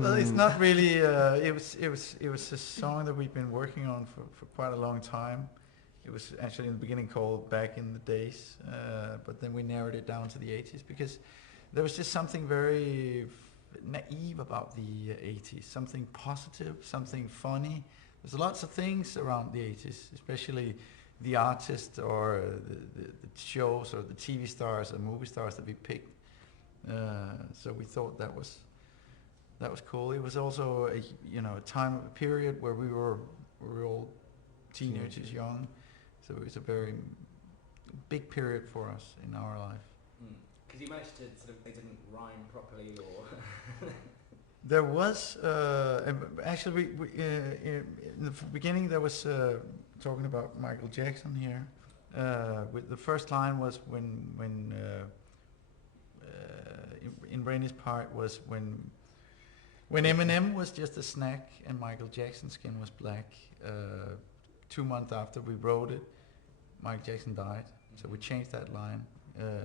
Well, it's not really. It was a song that we've been working on for quite a long time. It was actually in the beginning called Back in the Days, but then we narrowed it down to the 80s because there was just something very naive about the 80s, something positive, something funny. There's lots of things around the 80s, especially the artists or the shows or the TV stars or movie stars that we picked. So we thought that was cool. It was also a time, a period where we were all teenagers, young. So it was a very big period for us in our life. Because you managed to they didn't rhyme properly, or there was actually we in the beginning there was talking about Michael Jackson here. With the first line was when in René's part was when Eminem was just a snack and Michael Jackson's skin was black. 2 months after we wrote it, Michael Jackson died. So we changed that line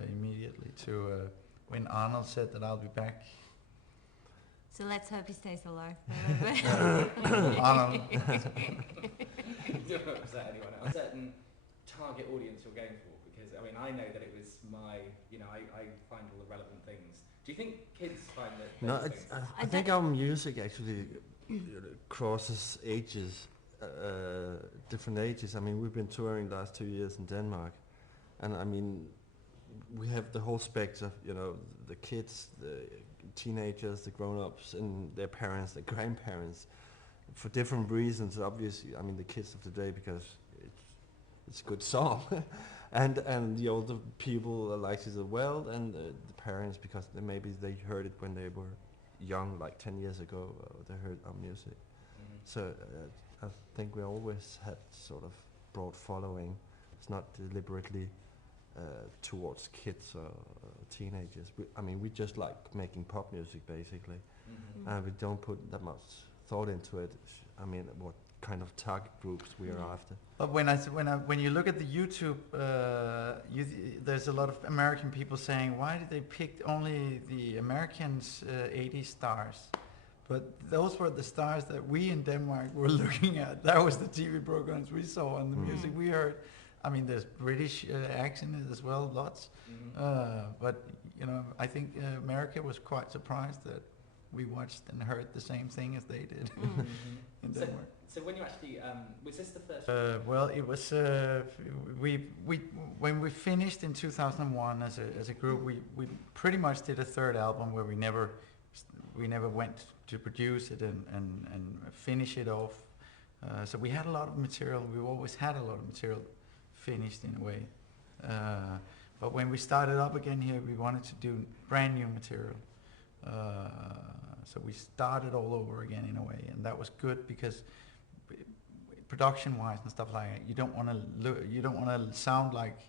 immediately to when Arnold said that I'll be back. So let's hope he stays alive. Arnold. Was that anyone else? A certain target audience you're going for? Because I mean, I know that it was my, I find all the relevant things. Do you think kids find that? No, I think our music actually crosses ages, different ages. I mean, we've been touring the last 2 years in Denmark, and I mean, we have the whole spectrum. The kids, the teenagers, the grown-ups, and their parents, their grandparents, for different reasons. Obviously, I mean, the kids of today because it's a good song, and the older people like it as well, and the parents because maybe they heard it when they were young, like 10 years ago. They heard our music. So I think we always had sort of broad following. It's not deliberately towards kids or teenagers. We just like making pop music basically, and we don't put that much thought into it. I mean, what kind of target groups we are after. But when you look at the YouTube, there's a lot of American people saying, why did they pick only the Americans 80s stars? But those were the stars that we in Denmark were looking at. That was the TV programs we saw and the music we heard. I mean, there's British accent in it as well, lots. But I think America was quite surprised that we watched and heard the same thing as they did in Denmark. So when you actually, was this the first? Well, it was. When we finished in 2001 as a group, we pretty much did a third album where we never went to produce it and finish it off. So we had a lot of material. We've always had a lot of material finished in a way. But when we started up again here, we wanted to do brand new material. So we started all over again in a way, and that was good because production-wise and stuff like that, you don't want to sound like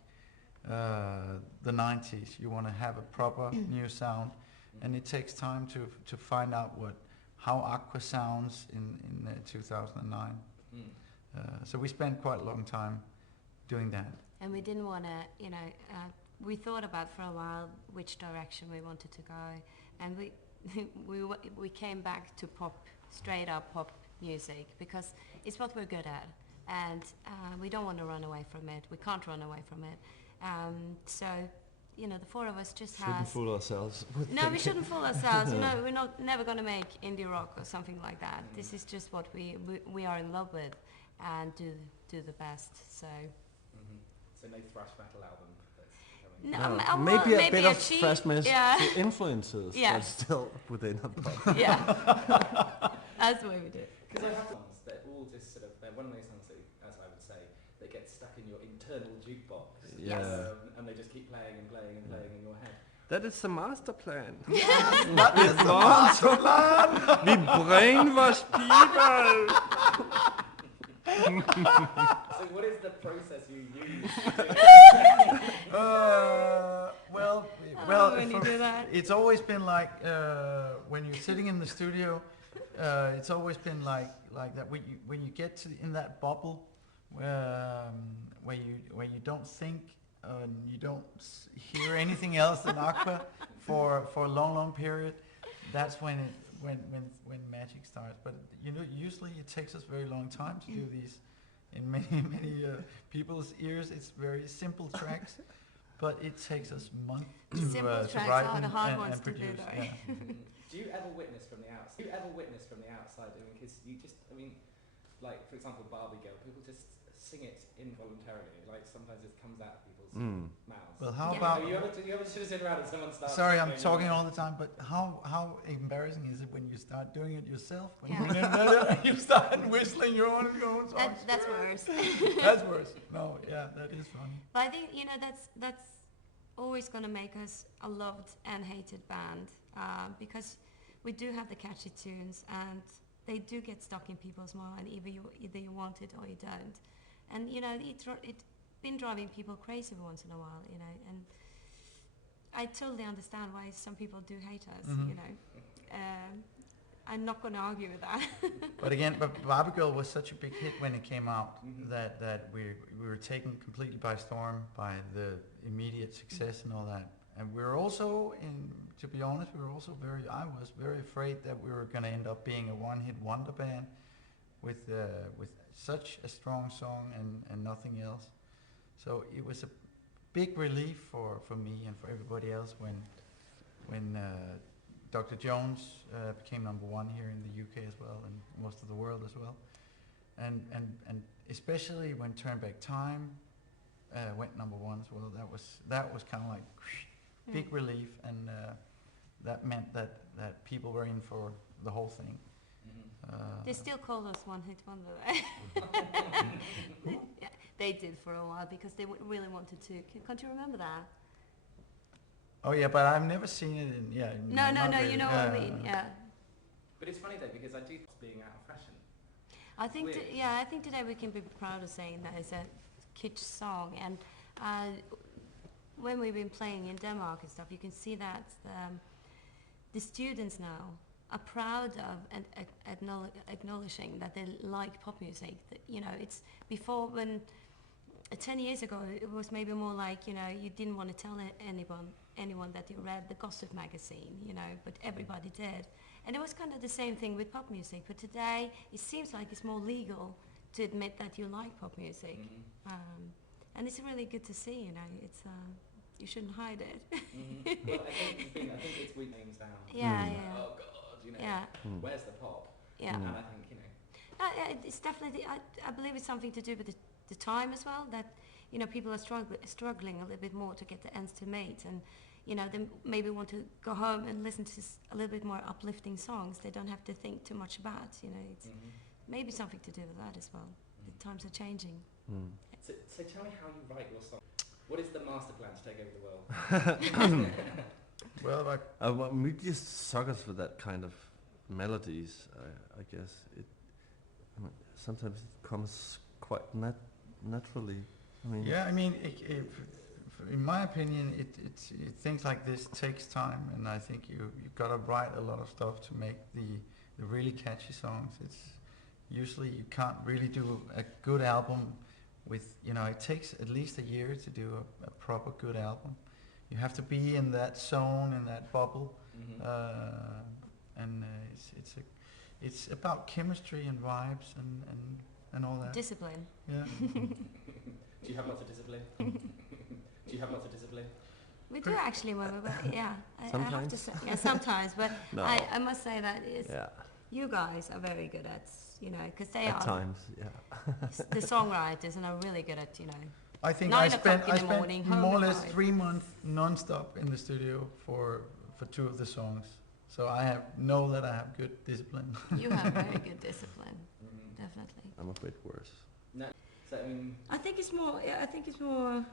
the 90s. You want to have a proper new sound, and it takes time to find out how Aqua sounds in 2009. So we spent quite a long time doing that. And we didn't want to, we thought about for a while which direction we wanted to go, and we came back to pop, straight up pop music, because it's what we're good at, and we don't want to run away from it. We can't run away from it. So, the four of us just shouldn't fool ourselves. No, we shouldn't fool ourselves. We're never going to make indie rock or something like that. This is just what we are in love with, and do the best. So. So no thrash metal album. No, maybe a bit of thrash metal influences, yeah. but still within a pop. Yeah, that's the way we do it. Because I have songs that all just they're one of those songs that, as I would say, that get stuck in your internal jukebox. Yeah. And they just keep playing and playing and playing in your head. That is the master plan. That is the master plan. We brainwash people. So what is the process you use? When you do that. It's always been like when you're sitting in the studio. It's always been like that. When you get in that bubble where you don't think and you don't hear anything else than Aqua for a long period. That's when when magic starts. But you know, usually it takes us very long time to do these. In many people's ears, it's very simple tracks, but it takes us months to tracks write are the hard ones and to do, produce. though. Yeah. Do you ever witness from the outside? I mean, because you just, I mean, like for example, Barbie Girl, people just sing it involuntarily. Like sometimes it comes out of people's mouths. Well, how Yeah. about? Do you ever sit around and someone starts? Sorry, I'm singing talking and- all the time, but how embarrassing is it when you start doing it yourself? When Yeah. you start whistling your own songs. That's worse. That's worse. No, yeah, that is funny. But I think, you know, that's always going to make us a loved and hated band, because we do have the catchy tunes and they do get stuck in people's mind, either you want it or you don't. And you know, it's been driving people crazy once in a while, you know, and I totally understand why some people do hate us, Mhm. you know. I'm not going to argue with that. But again, Barbie Girl was such a big hit when it came out Mhm. that we were taken completely by storm by the immediate success and all that. And we were also, to be honest, I was very afraid that we were going to end up being a one-hit wonder band with such a strong song and nothing else. So it was a big relief for me and for everybody else when Dr. Jones became #1 here in the UK as well, and most of the world as well. And especially when Turn Back Time went #1 as well. That was kind of like big relief, and that meant that people were in for the whole thing. Mhm. They still call us one hit wonder. Yeah, they did for a while because they really wanted to. Can't you remember that? Oh yeah, but I've never seen it in No, not really. you know what I mean. Yeah. But it's funny though, because I do think it's being out of fashion. I think Weird. I think today we can be proud of saying that it's a kitsch song, and when we've been playing in Denmark and stuff, you can see that the students now are proud of and acknowledging that they like pop music. That, you know, it's before when 10 years ago it was maybe more like, you know, you didn't want to tell anyone that you read the gossip magazine, you know, but everybody did. And it was kind of the same thing with pop music, but today it seems like it's more legal to admit that you like pop music. Mhm. And it's really good to see, you know, it's you shouldn't hide it. Mhm. Well, I think it's we names down. Yeah, Mm. yeah. Oh God, you know, Yeah, where's the pop? yeah. And I think, you know, It's definitely, I believe it's something to do with the time as well, that, you know, people are struggling a little bit more to get the ends to meet, and, you know, they maybe want to go home and listen to a little bit more uplifting songs they don't have to think too much about, you know, it's maybe something to do with that as well. The times are changing. Mm. So tell me how you write your song. What is the master plan to take over the world? Well, like Well, we just suckers for that kind of melodies. I guess sometimes it comes quite naturally. I mean, yeah, I mean, in my opinion, things like this takes time, and I think you gotta write a lot of stuff to make the really catchy songs. It's usually you can't really do a good album with, you know, it takes at least a year to do a proper good album. You have to be in that zone, in that bubble, and it's about chemistry and vibes and all that. Discipline. Yeah. Do you have lots of discipline? Do you have lots of discipline? We do actually when we work, yeah. I have to Sometimes. say, yeah, sometimes, but No. I must say that yeah. you guys are very good at, you know, because they At are times, yeah. the songwriters and are really good at, you know. I think 9 I o'clock spent in the morning, home more or at less 5. 3 months non-stop in the studio for 2 of the songs. So I know that I have good discipline. You have very good discipline, Mhm. definitely. I'm a bit worse. So I mean, I think it's more. Yeah, I think it's more.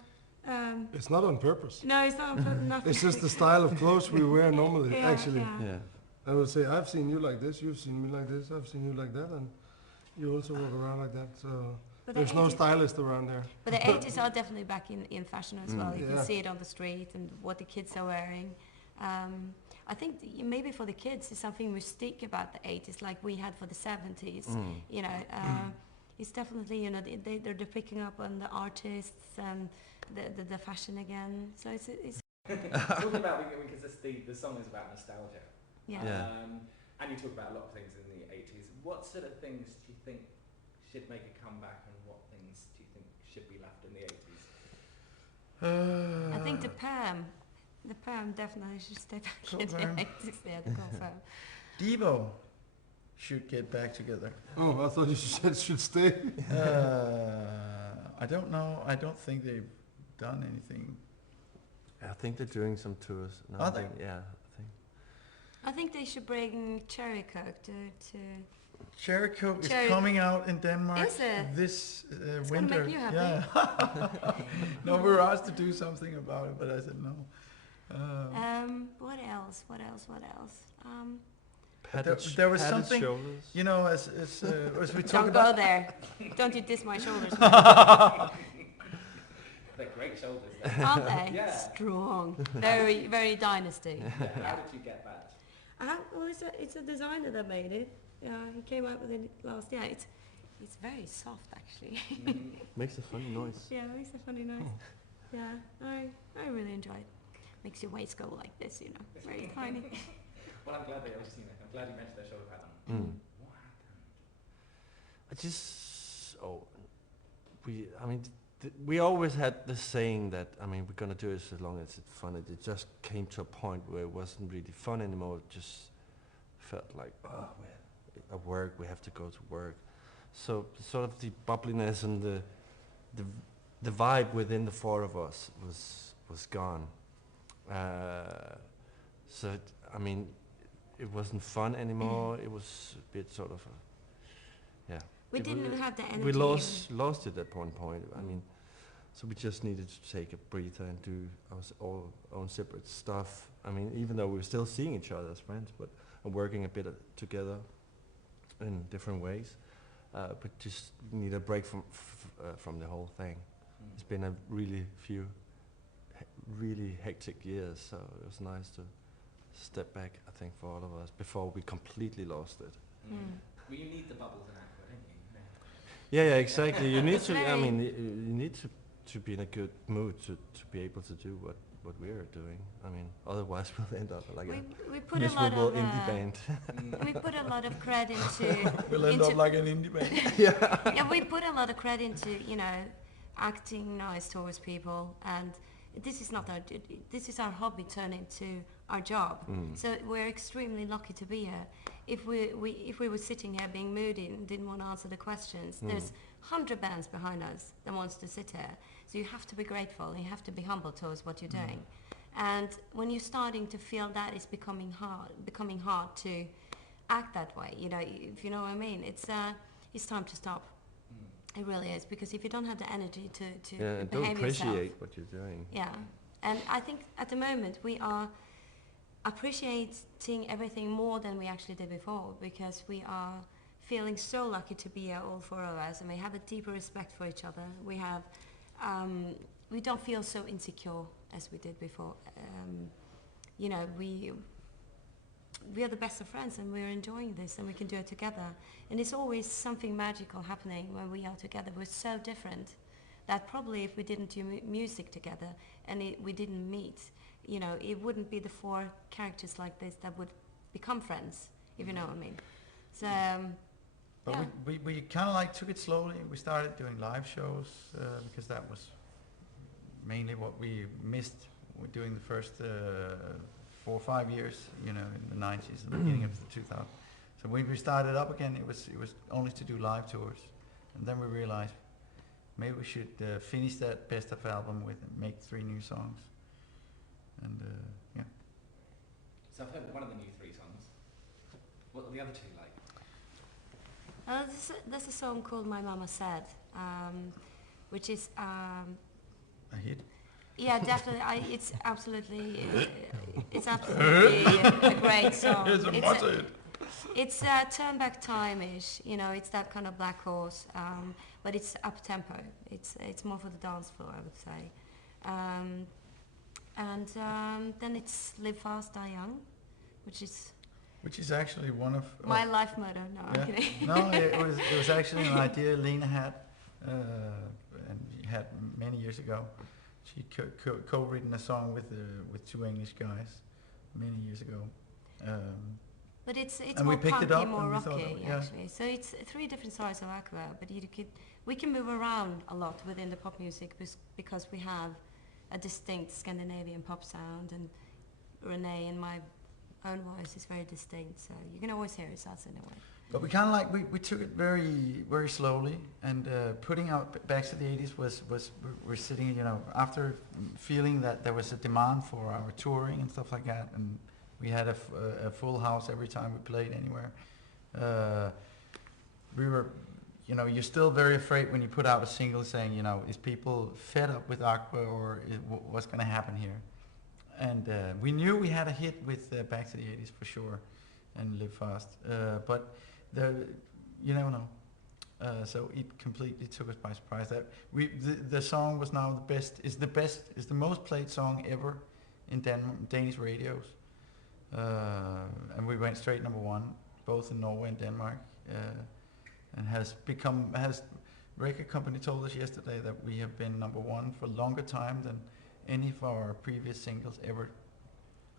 It's not on purpose. No, it's not. Nothing. It's just the style of clothes we wear normally, Yeah, actually. yeah. Yeah. I would say, I've seen you like this, you've seen me like this, I've seen you like that, and you also walk around like that, so But there's the no 80s stylist around there. But the 80s are definitely back in fashion as well. You Yeah. can see it on the street and what the kids are wearing. I think maybe for the kids it's something mystique about the 80s, like we had for the 70s. Mm. You know, it's definitely, you know, they're picking up on the artists and the fashion again. So it's talking about, because the song is about nostalgia. yeah. Yeah. And you talk about a lot of things in the 80s. What sort of things do you think should make a comeback, and what things do you think should be left in the 80s? I think the perm definitely should stay back in the 80s. Yeah, the gold perm. Devo should get back together. Oh, I thought you said should stay. I don't know. I don't think they've done anything. I think they're doing some tours. No, Are they? Yeah, I think they should bring Cherry Coke to Cherry Coke is Cherry- coming out in Denmark Is it? this It's winter. gonna make you happy. Yeah. No, we were asked to do something about it, but I said no. What else? There was padded something, shoulders. you know, as we talk Don't about. go there. Don't you diss my shoulders. They're great shoulders. Aren't they? Yeah. Strong. Very, very dynasty. How did you get that? Well, it's a designer that made it. Yeah, he came out with it last year. It's very soft actually. Makes a funny noise. Yeah, it makes a funny noise. Yeah, I really enjoy it. Makes your waist go like this, you know, very tiny. Well, I'm glad they always seen it. I'm glad you mentioned their shoulder pattern. What happened? We always had the saying that, we're gonna do this as long as it's fun. It just came to a point where it wasn't really fun anymore. It just felt like, we're at work, we have to go to work. So sort of the bubbliness and the vibe within the four of us was gone. It wasn't fun anymore. It was a bit sort of We didn't have the energy. we lost it at one point. So we just needed to take a breather and do our own separate stuff. Even though we were still seeing each other as friends, but working a bit together in different ways. But just need a break from the whole thing. It's been a really hectic years, so it was nice to step back, I think, for all of us before we completely lost it. Well, you need the bubbles in Aqua, don't you? Yeah, exactly. You need to. Very- You need to be in a good mood to be able to do what we are doing. Otherwise we'll end up like We a put a lot miserable of indie band. we put a lot of credit into. We'll end up like an indie band. Yeah, we put a lot of credit into, acting nice towards people, and this is our hobby turned into our job. So we're extremely lucky to be here. If we were sitting here being moody and didn't want to answer the questions, there's 100 bands behind us that wants to sit here. So you have to be grateful, and you have to be humble towards what you're doing. And when you're starting to feel that it's becoming hard to act that way, if you know what I mean, it's time to stop. It really is, because if you don't have the energy to And don't behave yourself, appreciate what you're doing. yeah. And I think at the moment we are appreciating everything more than we actually did before, because we are feeling so lucky to be here, all four of us, and we have a deeper respect for each other. We have, we don't feel so insecure as we did before. We are the best of friends, and we're enjoying this, and we can do it together. And it's always something magical happening when we are together. We're so different that probably if we didn't do music together and we didn't meet, it wouldn't be the four characters like this that would become friends, if you know what I mean. So, But yeah. we kind of took it slowly. We started doing live shows because that was mainly what we missed doing the first 4 or 5 years, in the 90s and the beginning of the 2000s. So when we started up again, it was only to do live tours, and then we realized maybe we should finish that best of album with make 3 new songs, and yeah. So I've heard one of the new 3 songs. What are the other 2 like? There's a song called My Mama Said, which is A hit. yeah, definitely. It's absolutely a great song. It's turn back time-ish, it's that kind of Black Horse, but it's up tempo. It's more for the dance floor, I would say. Then it's Live Fast, Die Young, which is actually one of my life motto. No, I'm kidding. No, it was actually an idea Lene had, and she had many years ago. She co-written a song with 2 English guys many years ago. But it's And we more picked it punky, up more and we thought rocky, that- yeah. actually. So it's 3 different sides of Aqua, but we can move around a lot within the pop music because we have a distinct Scandinavian pop sound, and René and my own voice is very distinct, so you can always hear it's us in a way. But we kind of like, we took it very, very slowly, and putting out Back to the 80s we're sitting, you know, after feeling that there was a demand for our touring and stuff like that, and we had a full house every time we played anywhere. We were, you know, you're still very afraid when you put out a single saying, you know, is people fed up with Aqua, or what's going to happen here? And we knew we had a hit with Back to the 80s for sure, and Live Fast. But you never know. So it completely took us by surprise. That the song was now is the most played song ever in Danish radios. And we went straight #1, both in Norway and Denmark, and record company told us yesterday that we have been #1 for longer time than any of our previous singles ever.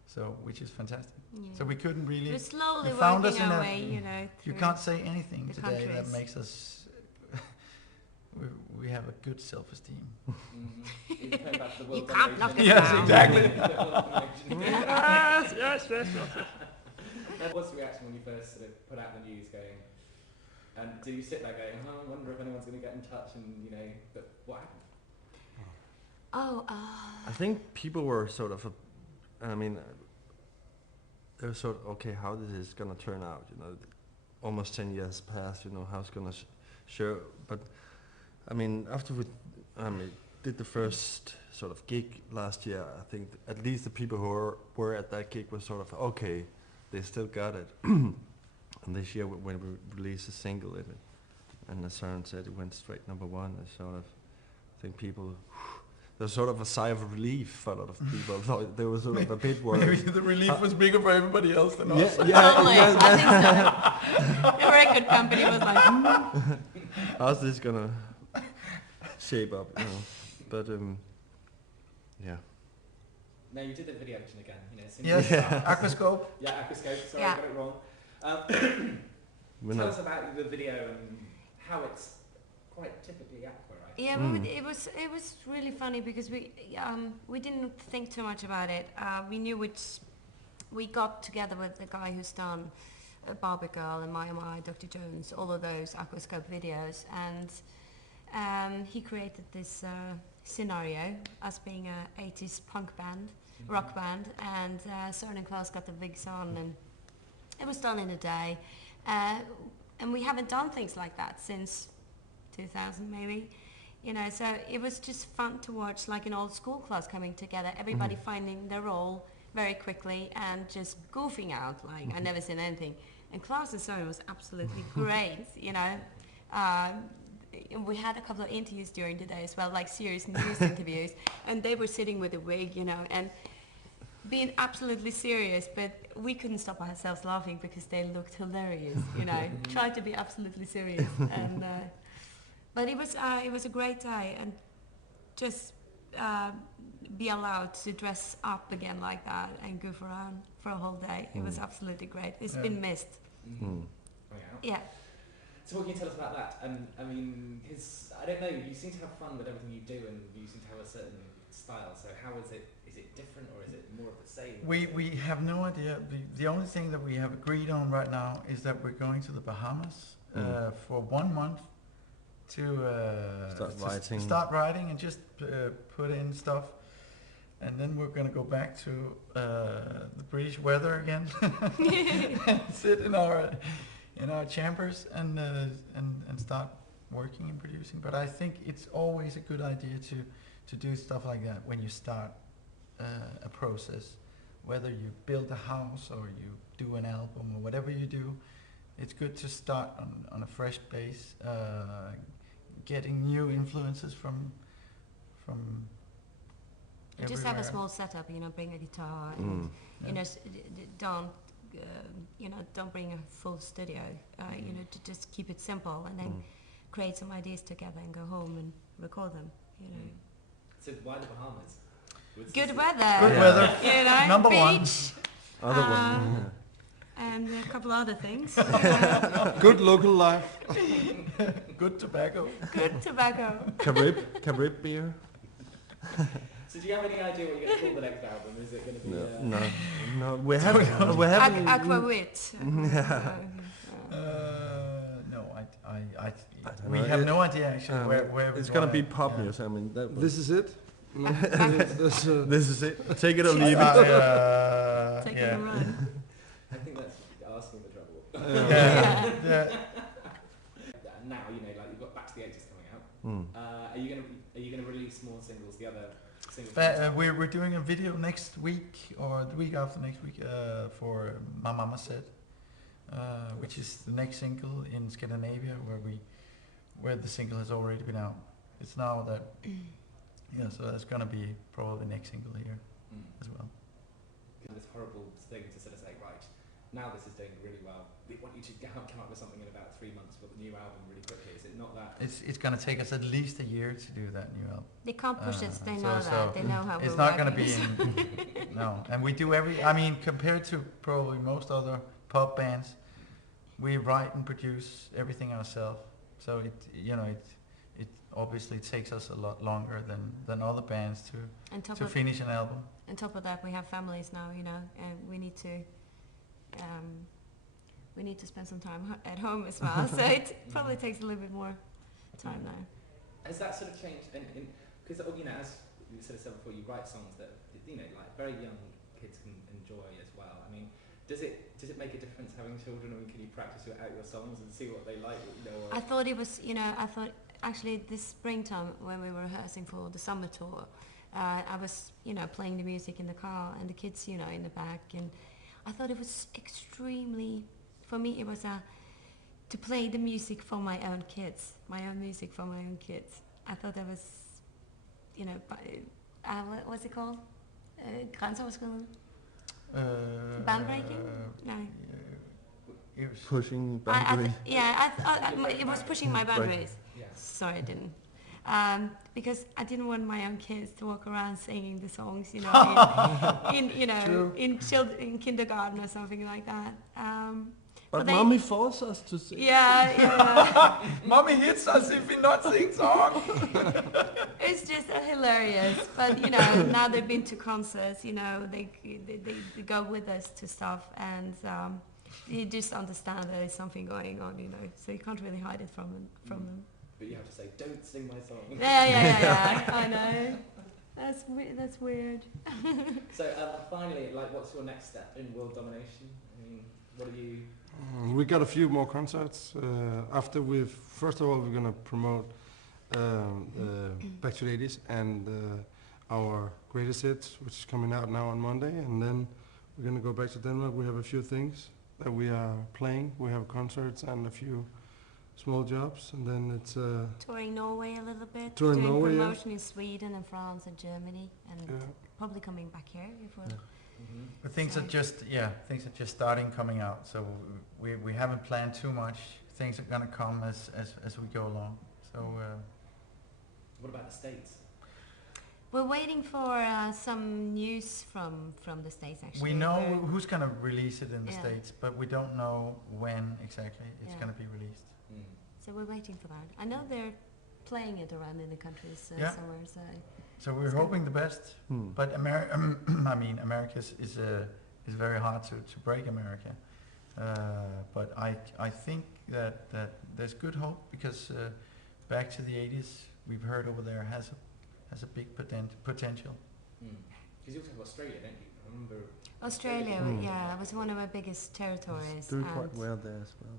So, which is fantastic. Yeah. So we couldn't really. We're slowly it found working us in our a- way, you know. You through can't say anything the today that countries. makes us. we have a good self-esteem. Mm-hmm. You're going back to the World You can't knock Federation. us Yes, down. exactly. Yes. What was the reaction when you first sort of put out the news going, and do you sit there going, oh, I wonder if anyone's going to get in touch, and you know, but what happened? I think people were sort of, I mean, they were sort of, okay, how this is going to turn out, you know, almost 10 years passed, you know, how it's going to show, but I mean, after we did the first sort of gig last year, I think at least the people who were at that gig were sort of, okay, they still got it. And this year when we released a single, and as Søren said, it went straight #1, it's sort of, I think people, there's sort of a sigh of relief for a lot of people. Thought they were sort of a bit worried. Maybe the relief was bigger for everybody else than us. Totally, I think so. The record company was like, How's this gonna shape up, you know? But yeah. No, you did the video version again, you know. As soon Yes, as you start- Aquascope. Yeah, Aquascope. Sorry, Yeah. I got it wrong. We're Tell not- us about the video and how it's quite typically Aqua, right? yeah, but it was really funny because we didn't think too much about it. We knew we got together with the guy who's done Barbie Girl and My, Dr. Jones, all of those Aquascope videos, and he created this scenario, us being a 80s punk band, rock band, and Søren and Claus got the wigs on, and it was done in a day, and we haven't done things like that since 2000 maybe, you know, so it was just fun to watch, like an old school class coming together, everybody finding their role very quickly and just goofing out like I never seen anything. And Claus and Søren was absolutely great, you know. We had a couple of interviews during the day as well, like serious news interviews, and they were sitting with a wig, you know, and being absolutely serious, but we couldn't stop ourselves laughing because they looked hilarious, you know. Tried to be absolutely serious, and but it was a great day, and just be allowed to dress up again like that and goof around for a whole day. It was absolutely great. It's been missed. Coming out. Yeah. So what can you tell us about that? And I mean, because I don't know, you seem to have fun with everything you do, and you seem to have a certain style. So how is it? Is it different, or is it more of the same? We have no idea. The only thing that we have agreed on right now is that we're going to the Bahamas for 1 month to start writing and just put in stuff, and then we're going to go back to the British weather again and sit in our chambers and start working and producing. But I think it's always a good idea to do stuff like that when you start a process, whether you build a house or you do an album or whatever you do. It's good to start on a fresh base, getting new influences from And just have a everywhere. small setup, you know, bring a guitar, and, you know, don't bring a full studio, you know, to just keep it simple, and then create some ideas together and go home and record them, you know. So why the Bahamas? Good weather. Good weather. You know, Number one. beach. Other one. and a couple other things. Good local life. Good tobacco. Good tobacco. Carib beer. So do you have any idea what you're going to call the next album? Is it going to be... No. We haven't. Aqua Wit. No, don't we know. have no idea actually where it's we gonna wanna- be pop yeah. music. I mean, This is it. No, this, this is it. Take it or leave it. Taking Yeah. a run. I think that's asking for trouble. Yeah. Yeah. Now, you know, like you've got Back to the 80s coming out. Mm. Are you going to release more singles, the other singles? We're doing a video next week or the week after next week for My Mama Said, which is the next single in Scandinavia where the single has already been out. It's now that so that's gonna be probably next single here as well. This horrible thing to sort of say, right, now this is doing really well. We want you to come up with something in about 3 months for the new album really quickly. Is it not that? It's gonna take us at least a year to do that new album. They can't push us. They so- know so that. They know how It's we're not gonna be working. no, and we do compared to probably most other pop bands, we write and produce everything ourselves. So it obviously takes us a lot longer than other bands to finish an album. On top of that, we have families now, you know, and we need to spend some time at home as well. So it probably takes a little bit more time now. Has that sort of changed? Because you know, as you sort of said before, you write songs that you know, like very young kids can enjoy as well. I mean, does it make a difference having children? I mean, can you practice out your songs and see what they like? You know, I thought it was, you know, actually this springtime when we were rehearsing for the summer tour, I was, you know, playing the music in the car and the kids, you know, in the back, and I thought it was extremely, for me it was to play the music for my own kids, my own music for my own kids. I thought that was, you know, what's it called? Grænseoverskridende? Bandbreaking? No. It was Pushing boundaries. It was pushing my boundaries. yeah. Sorry, I didn't. Because I didn't want my own kids to walk around singing the songs, you know, in kindergarten or something like that. But they- mommy forced us to sing. Yeah. Mommy hits us if we not sing song. It's just hilarious. But you know, now they've been to concerts. You know, they go with us to stuff, and you just understand that there's something going on. You know, so you can't really hide it from them. But you have to say, don't sing my song. Yeah. I know. That's weird. So finally, like, what's your next step in world domination? I mean, what are you? We got a few more concerts. After first of all, we're gonna promote Back to the 80s and our greatest hits, which is coming out now on Monday, and then we're gonna go back to Denmark. We have a few things that we are playing. We have concerts and a few small jobs, and then it's Touring Norway a little bit. Touring doing Norway, yeah. promotion in Sweden and France and Germany, and probably coming back here before. Yeah. But things are just starting coming out. So we haven't planned too much. Things are gonna come as we go along. So What about the States? We're waiting for some news from the States. Actually, we know who's gonna release it in the Yeah. States, but we don't know when exactly it's Yeah. gonna be released. So we're waiting for that. I know they're playing it around in the countries Yeah. somewhere. So we're hoping the best. But America is very hard to break America. But I think that there's good hope because Back to the 80s, we've heard over there has a big potential. Because you also have Australia, don't you? I remember. Australia, yeah, was one of our biggest territories. Doing and quite well there as well.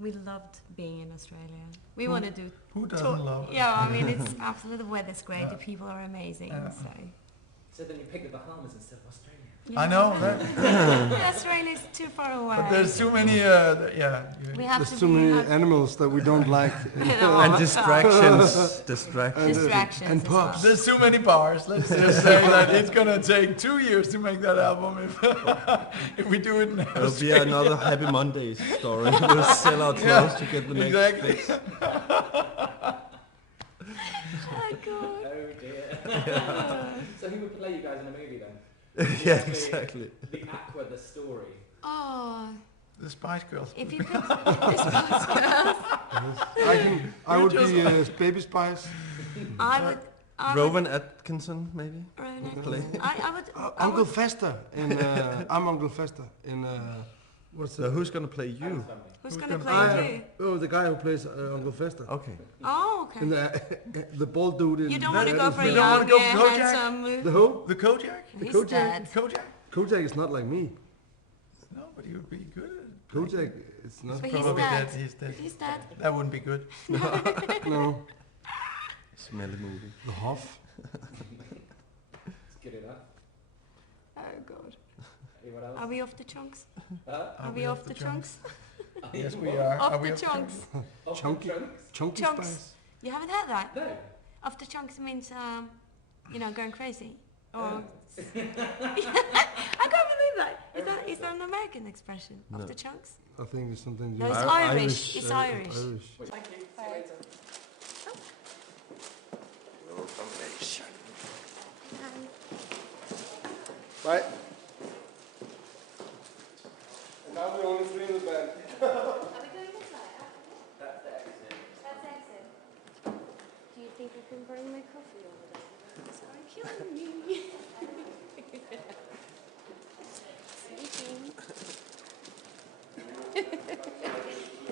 we loved being in Australia. We want to do. Who doesn't love it? Yeah, I mean it's absolutely, the weather's great. The people are amazing. So then you pick the Bahamas instead of Australia. I know that. Australia's too far away. But there's too many. We have there's to too be, many have to- animals that we don't like. And distractions. distractions and as pubs. well. There's too many bars. Let's just say that it's gonna take 2 years to make that album if we do it now. It'll be another Happy Mondays story. We'll sell our clothes to get the next exactly. fix. Oh God. Oh dear. So who would play you guys in a movie then? Yeah, exactly. The Aqua, the story. Oh, The Spice Girls. if you could, the Spice Girls. I would be Baby Spice. I would. Rowan Atkinson, maybe? Play. I would. Uncle Fester in I'm Uncle Fester in what's So the who's gonna play you? Who's Who's gonna gonna play you? oh, the guy who plays Uncle Fester. Okay. Oh, okay. And the bald dude in You don't want to go for a You don't wanna young, go for Kojak? handsome. the who? The Kojak? He's Kojak? dead. Kojak? Kojak is not like me. No, but he would be good at it. Kojak is not. But he's Probably dead. dead. He's dead. He's dead. That wouldn't be good. No. Smelly movie. The Hoff. It's good enough. Oh God. Anyone else? Are we off the chunks? Are we off the chunks? Yes, we are. Are Off we the off chunks. Off Chunky. the trunks? Chunky Chunks. Spice. You haven't heard that? No. Off the chunks means, going crazy. Or Oh. I can't believe that. Is that an American expression? No. Off the chunks? I think it's something. No, it's Irish. It's Irish. Thank you. See you later. Right. And now we're only three in the band. Are we going this way? That's the exit. That's exit. Do you think I can bring my coffee over there? It's going to kill me.